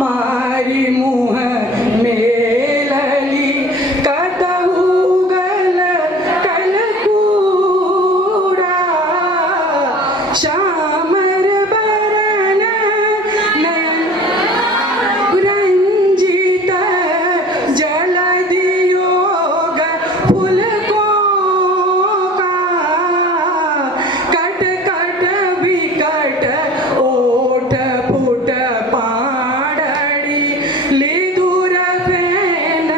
मारी मुह मेलली कतहु गल कलकूड़ा श्यामर बरन रंजित जलदियोग फूल को कट कट विकट ओठ फुट पाड़ड़ी लिदुर फेन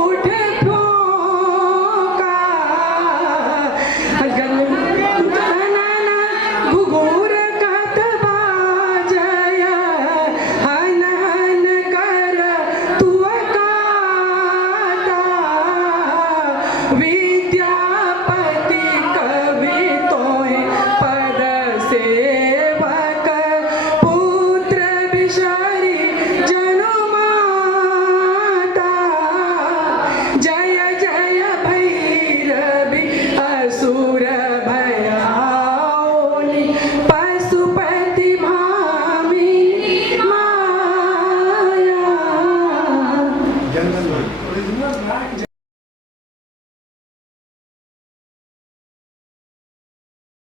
उठ फोका घुघुर कत बाजय हन हन कर तुअ काता विद्यापति कवि तोहि पद सेवक पुत्र बिषरी जनु माता जय जय भैरवि असुर भयाओनि पशुपति भामिनी माया